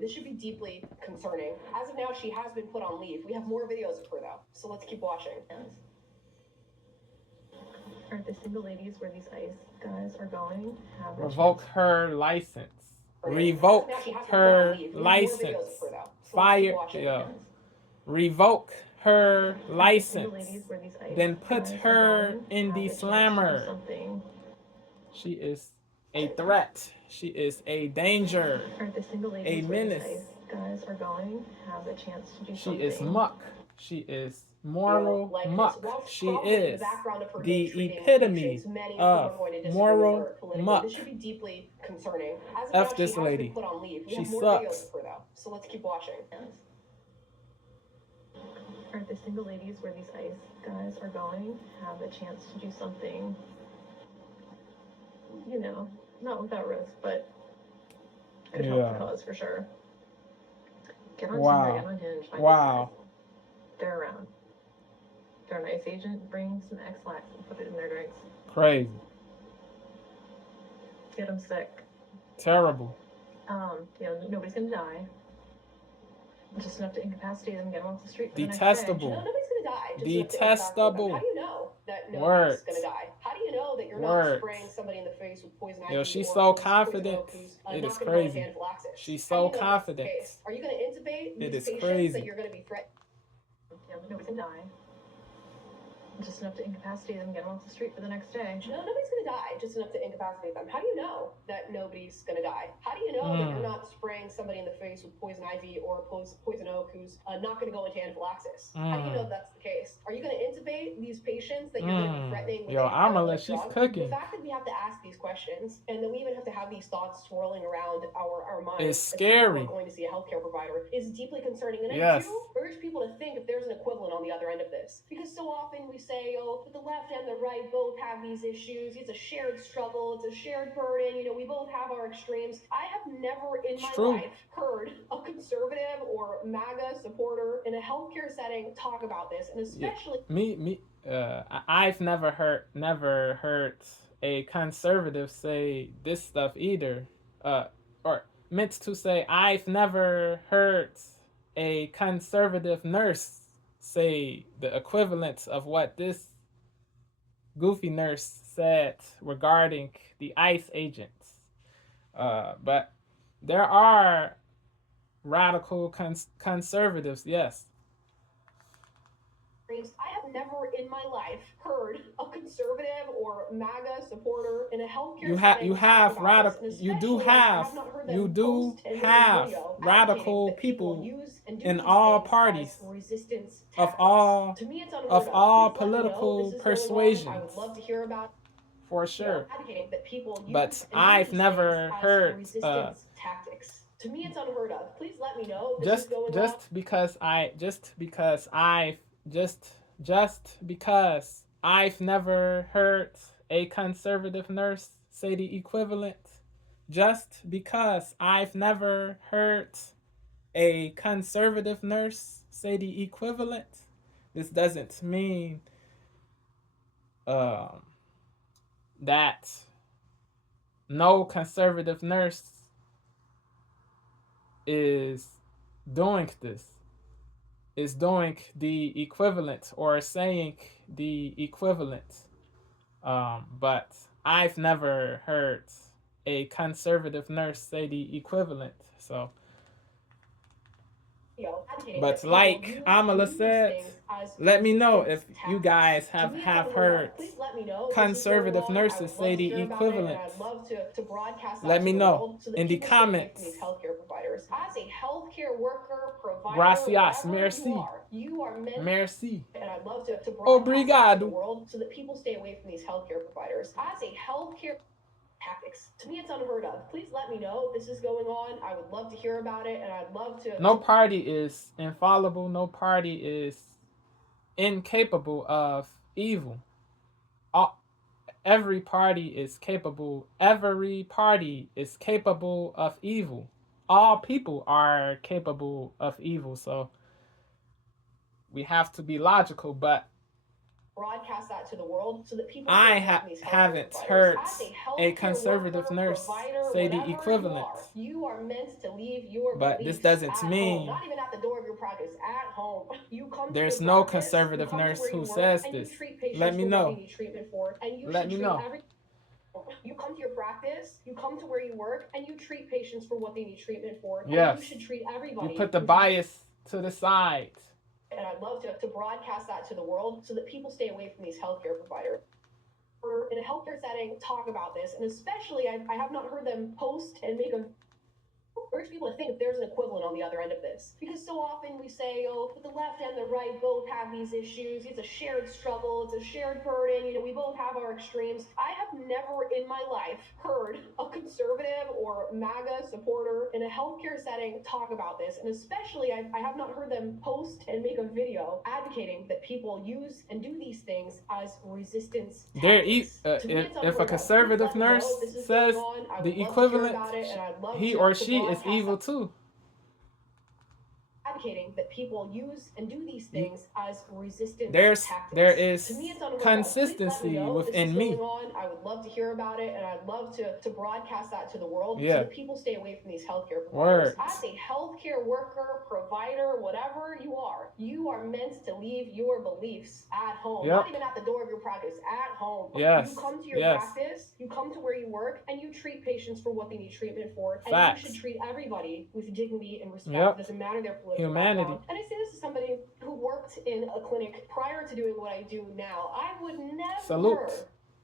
This should be deeply concerning. As of now, she has been put on leave. We have more videos of her, though, so let's keep watching. Aren't the single ladies where these ICE guys are going? Revoke her license. Revoke her license. Fire. Yeah. Revoke her license. Then put her in the slammer. She is a threat. She is a danger. A menace. Guys are going have a chance to do she something. is muck. She is moral muck. She is the epitome of moral muck. This should be deeply concerning. As of F now, this she has lady. been put on leave. We She have more sucks. videos of her, though, so let's keep watching. Aren't the single ladies where these ICE guys are going have a chance to do something, you know, not without risk, but could help the cause for sure. Get on Tinder, get on Hinge, find Wow. they're around. They're an ICE agent, bring some X-Lax and put it in their drinks. Crazy. Get them sick. Terrible. You know, nobody's gonna die. Just enough to incapacitate them, get them off the street. Detestable. No, nobody's gonna die. Detestable. How do you know that nobody's gonna die? How do you know that you're not spraying somebody in the face with poison ivy? Yo, she's so confident. It is crazy. She's so confident. Are you gonna intubate these patients crazy. that you're gonna be threatened? Yeah, nobody's gonna die. Just enough to incapacitate them, get them off the street for the next day. No, nobody's gonna die. Just enough to incapacitate them. How do you know that nobody's gonna die? How do you know that you're not spraying somebody in the face with poison ivy or poison oak who's not gonna go into anaphylaxis? How do you know that's the case? Are you gonna intubate these patients that you're gonna be threatening with she's cooking. The fact that we have to ask these questions and then we even have to have these thoughts swirling around our minds. It's scary. We're going to see a healthcare provider is deeply concerning. And yes. I do urge people to think if there's an equivalent on the other end of this, because so often we say, oh, the left and the right both have these issues. It's a shared struggle. It's a shared burden. You know, we both have our extremes. I have never in my life heard a conservative or MAGA supporter in a healthcare setting talk about this, and especially I've never heard a conservative say this stuff either. Or meant to say, I've never heard a conservative nurse say the equivalent of what this goofy nurse said regarding the ICE agents. But there are radical conservatives, yes. I have never in my life heard a conservative or MAGA supporter in a healthcare you have radical people in all parties of all political persuasions. I would love to hear about for sure. But I've never heard tactics. To me, it's unheard of. Please let me know. Just because I've never heard a conservative nurse say the equivalent. Just because I've never heard a conservative nurse say the equivalent, this doesn't mean that no conservative nurse is doing this, is doing the equivalent or saying the equivalent. But I've never heard a conservative nurse say the equivalent. So, but like Amala said, let me know if you guys have heard conservative nurses say the equivalent. Let me know in the comments. As a healthcare worker, provider, gracias, merci. You are meant merci. And I'd love to broadcast obrigado. The world so that people stay away from these healthcare providers. As a healthcare tactics. To me, it's unheard of. Please let me know if this is going on. I would love to hear about it, and I'd love to... No party is infallible. No party is incapable of evil. Every party is capable. Every party is capable of evil. All people are capable of evil, so we have to be logical, but broadcast that to the world so that people haven't heard a conservative nurse say the equivalent. You are meant to leave your but this doesn't mean not even at the door of your practice, at home. You come there's no conservative nurse who says this. Let me know. Let me know. You come to your practice, you come to where you work, and you treat patients for what they need treatment for. Yes. And you should treat everybody. You put the bias to the side. And I'd love to broadcast that to the world so that people stay away from these healthcare providers. Or in a healthcare setting, talk about this. And especially, I have not heard them post and make a urge people to think if there's an equivalent on the other end of this. Because so often we say, oh, but the left and the right both have these issues. It's a shared struggle. It's a shared burden. You know, we both have our extremes. I have never in my life heard a conservative or MAGA supporter in a healthcare setting talk about this. And especially, I have not heard them post and make a video advocating that people use and do these things as resistance tactics. If a conservative nurse says the equivalent, he or she is evil too. Advocating that people use and do these things as resistance tactics. There is consistency within me. I would love to hear about it, and I'd love to broadcast that to the world so that people stay away from these healthcare providers. As a healthcare worker, provider, whatever you are meant to leave your beliefs at home. Not even at the door of your practice, at home. Yes. You come to your practice, you come to where you work, and you treat patients for what they need treatment for. And Facts. you should treat everybody with dignity and respect. It doesn't matter their political humanity. background. And I say this as somebody who worked in a clinic prior to doing what I do now. I would never,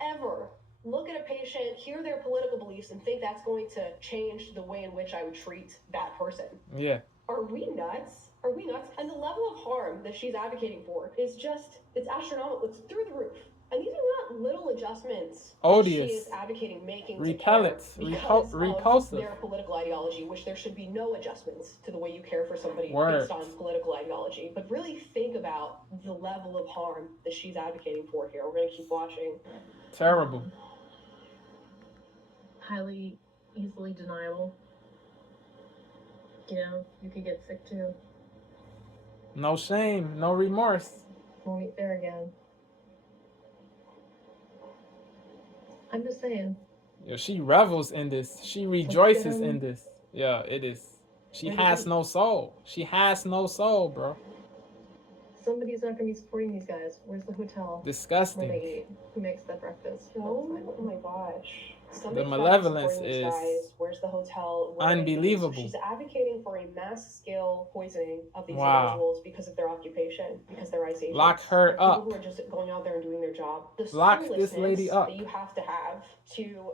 ever look at a patient, hear their political beliefs, and think that's going to change the way in which I would treat that person. Yeah. Are we nuts? Are we nuts? And the level of harm that she's advocating for is just, it's astronomical. It's through the roof. And these are not little adjustments odious, she is advocating making repellent, repulsive. Their political ideology, which there should be no adjustments to the way you care for somebody based on political ideology. But really think about the level of harm that she's advocating for here. We're going to keep watching. Terrible. Highly, easily deniable. You know, you could get sick too. No shame, no remorse. Won't eat there again. I'm just saying. Yeah, she revels in this. She rejoices in this. Yeah, it is. She has no soul. She has no soul, bro. Somebody's not going to be supporting these guys. Where's the hotel? Disgusting. Where they eat? Who makes that breakfast? Oh my gosh. The malevolence is where's the hotel? unbelievable. She's advocating for a mass scale poisoning of these individuals because of their occupation, because they're ICU. Lock her up. People who are just going out there and doing their job. The Lock this lady up. That you have to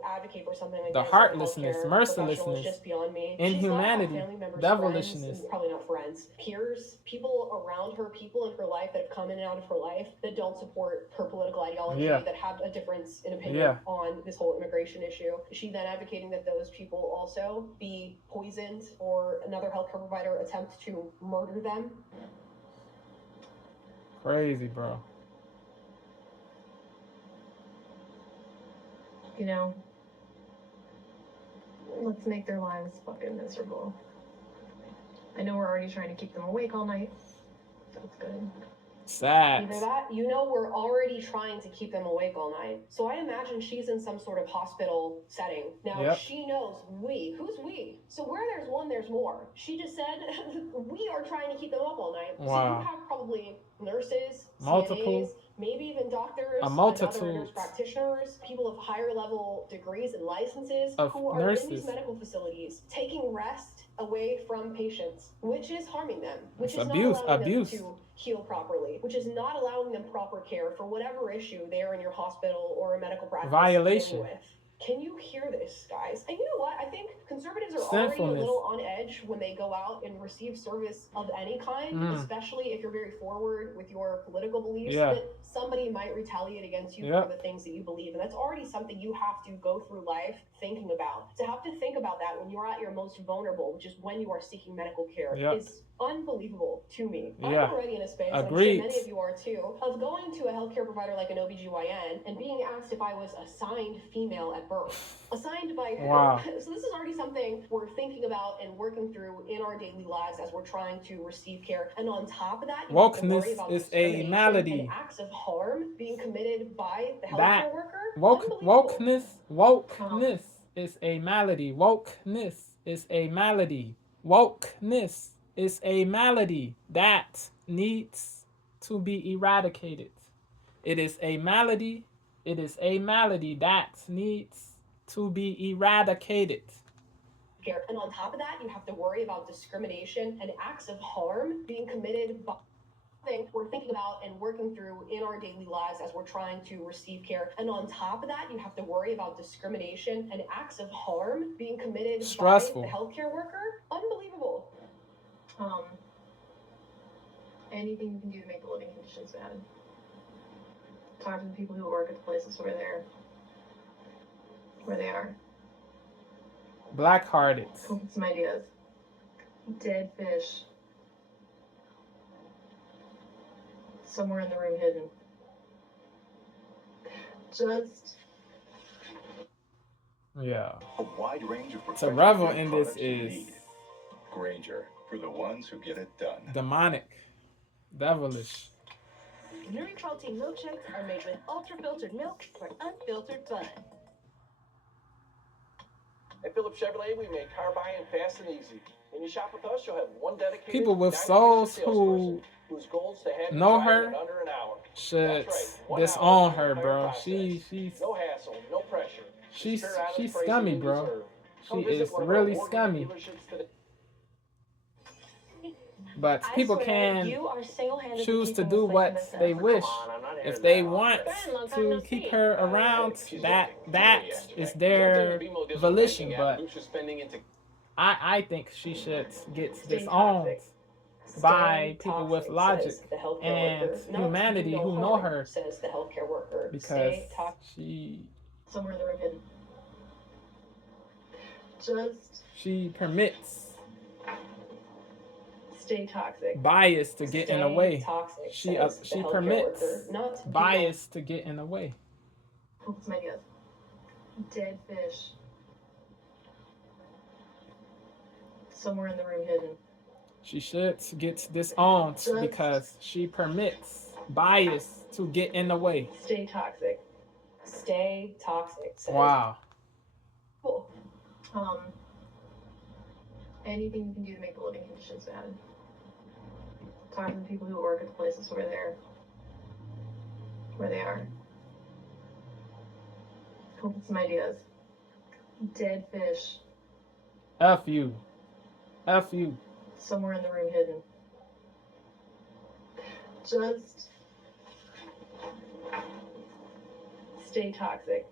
advocate for something like the this. Heartlessness, mercilessness, just beyond me. Inhumanity, devilishness. Probably not friends. Peers, people around her, people in her life that have come in and out of her life that don't support her political ideology, that have a difference in opinion on this whole immigration issue. Is she then advocating that those people also be poisoned or another healthcare provider attempt to murder them? Crazy, bro. You know, let's make their lives fucking miserable. I know we're already trying to keep them awake all night. That's good. Sad. Either that, we're already trying to keep them awake all night. So I imagine she's in some sort of hospital setting. Now, she knows who's we? So where there's one, there's more. She just said, we are trying to keep them up all night. Wow. So you have probably nurses, multiple, CNAs, maybe even doctors, other nurse practitioners, people of higher level degrees and licenses who are in these medical facilities taking rest away from patients, which is harming them, which is not allowing them to heal properly, which is not allowing them proper care for whatever issue they're in your hospital or a medical practice violation with. Can you hear this, guys? And you know what? I think conservatives are already a little on edge when they go out and receive service of any kind, especially if you're very forward with your political beliefs, that somebody might retaliate against you for the things that you believe. And that's already something you have to go through life thinking about. To have to think about that when you're at your most vulnerable, which is when you are seeking medical care, is unbelievable to me. I'm already in a space, I'm sure many of you are too, of going to a healthcare provider like an OBGYN and being asked if I was assigned female at at birth, assigned by who? Wow. So this is already something we're thinking about and working through in our daily lives as we're trying to receive care. And on top of that, you have to worry Wokeness about is a discrimination malady. and acts of harm being committed by the That healthcare worker. wokeness is a malady. Wokeness is a malady. Wokeness is a malady that needs to be eradicated. It is a malady. It is a malady that needs to be eradicated. And on top of that, you have to worry about discrimination and acts of harm being committed by we're thinking about and working through in our daily lives as we're trying to receive care. And on top of that, you have to worry about discrimination and acts of harm being committed Stressful. by the healthcare worker. Unbelievable. Anything you can do to make the living conditions bad. Talk to the people who work at the places where they are. Black-hearted. Come up with some ideas. Dead fish. Somewhere in the room hidden. Just Yeah. A wide range of To revel professional in this products you is need. Granger, for the ones who get it done. demonic, devilish. Nuri protein milkshakes are made with ultra-filtered milk for unfiltered fun. At Phillips Chevrolet, we make car buying fast and easy. When you shop with us, you'll have one dedicated People with 90-patient souls salesperson who whose goal is to have you know driving her in under an hour. should That's right, 1 disown hour her, for the bro. entire process. No hassle, no pressure. She's Just fair, honest pricing scummy, you bro. deserve. She Come visit is one of our really award-winning scummy. dealerships today. But people can choose to do what they wish. If they want to keep her around, that is their volition. But I think she should get disowned by people with logic and humanity who know her, says the healthcare worker. because she somewhere in the room hidden. Just she permits stay toxic. bias to get in the way. Toxic, She says the healthcare permits worker. Not bias to get in the way. Come up with some ideas. Dead fish. Somewhere in the room hidden. She should get disowned because she permits bias to get in the way. Stay toxic. Stay toxic. Says Wow. Cool. Anything you can do to make the living conditions bad. Talk to the people who work at the places where they are. Come up with some ideas. Dead fish. F you. F you. Somewhere in the room hidden. Just stay toxic.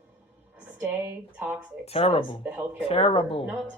Stay toxic. Terrible. Says the healthcare Terrible. worker. Not